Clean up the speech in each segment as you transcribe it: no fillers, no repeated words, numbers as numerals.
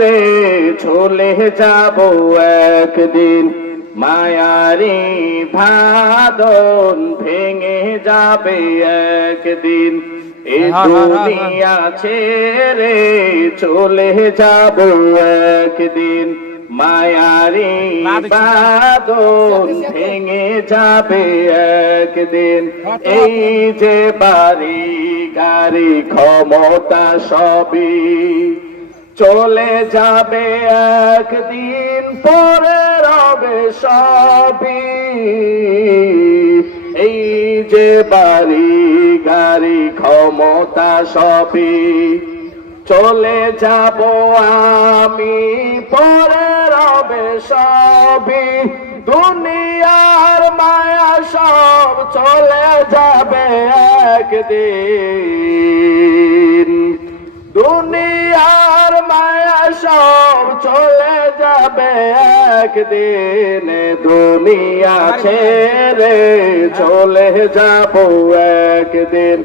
রে চলে যাব একদিন, মায়ারি বাঁধন ভেঙে যাবে একদিন। এই দুনিয়া ছেড়ে চলে যাব একদিন, মায়ারি বাঁধন ভেঙে যাবে একদিন। এই যে বাড়ি গাড়ি ক্ষমতা সবই চলে যাবে একদিন, পরে রবে সবই। এই যে বাড়ি গাড়ি ক্ষমতা সবই চলে যাব আমি, পরে রবে সবই। দুনিয়ার মায়া সব চলে যাবে একদিন, দুনিয়ার মায়া সব চলে যাবে একদিন। দুনিয়া ছেড়ে চলে যাব একদিন,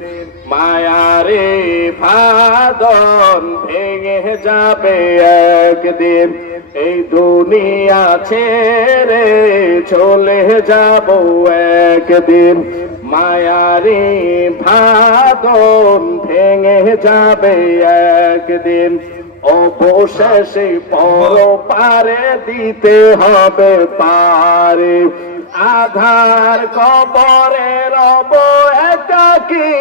মায়ারে বাঁধন ভেঙে যাবে একদিন। এই দুনিয়া ছেড়ে চলে যাব একদিন, মায়ারে বাঁধন ভেঙে যাবে একদিন। অবশেষে পরপারে দিতে হবে পারে, আধার কবরে রব একাকী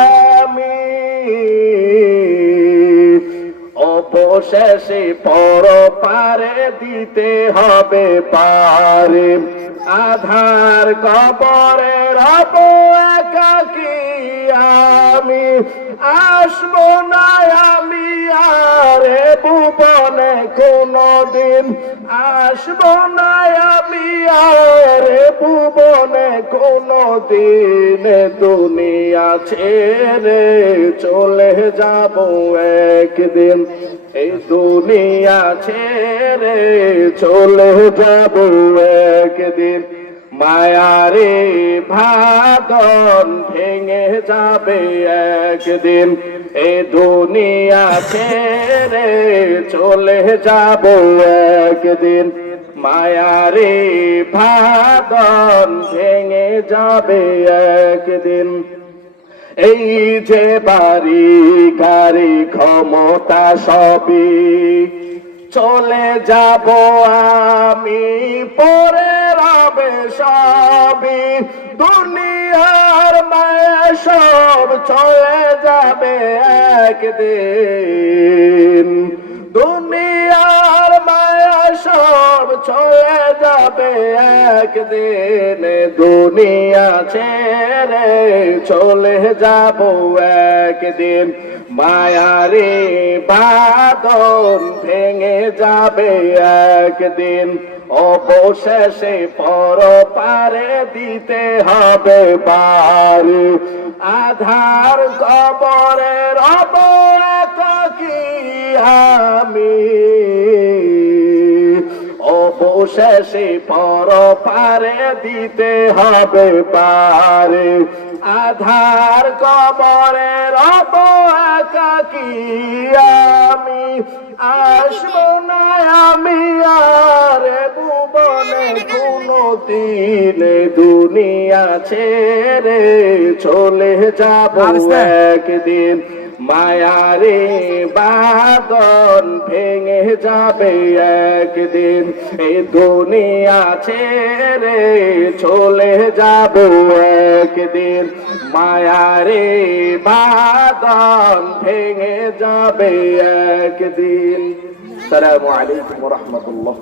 আমি। অবশেষে পরপারে দিতে হবে পারে, আধার কবরে রব একাকী আমি। আসবো না আমি আর ভুবনে কোনদিন, আসবো না আমি আর ভুবনে কোনদিন। দুনিয়া ছেড়ে চলে যাব একদিন, এই দুনিয়া ছেড়ে চলে যাব একদিন, মায়ারে বাঁধন ভেঙে যাবে একদিন। এই দুনিয়া ছেড়ে চলে যাব একদিন, মায়ারে বাঁধন ভেঙে যাবে একদিন। এই যে বাড়ি গাড়ি ক্ষমতা সবই চলে যাব আমি, পরে রবে সবই। দুনিয়ার মায়া সব চলে যাবে একদিন, দুনিয়ার মায়া সব চলে যাবে একদিন। দুনিয়া ছেড়ে চলে যাব একদিন, মায়ারে বাঁধন ভেঙে যাবে একদিন। অবশেষে পরপারে দিতে হবে পারে, আধার কবরে রব একাকী আমি। অবশেষে পরপারে দিতে হবে পারে, আধার কবরে রব একাকী আমি। আসবো না আমি আর ভুবনে কোনদিন, দুনিয়া ছেড়ে চলে যাব একদিন, মায়ারে বাঁধন ভেঙে যাবে একদিন। এই দুনিয়া ছেড়ে চলে যাব একদিন, মায়ারে বাঁধন ভেঙে যাবে একদিন। আসসালামু আলাইকুম ওয়া রাহমাতুল্লাহ।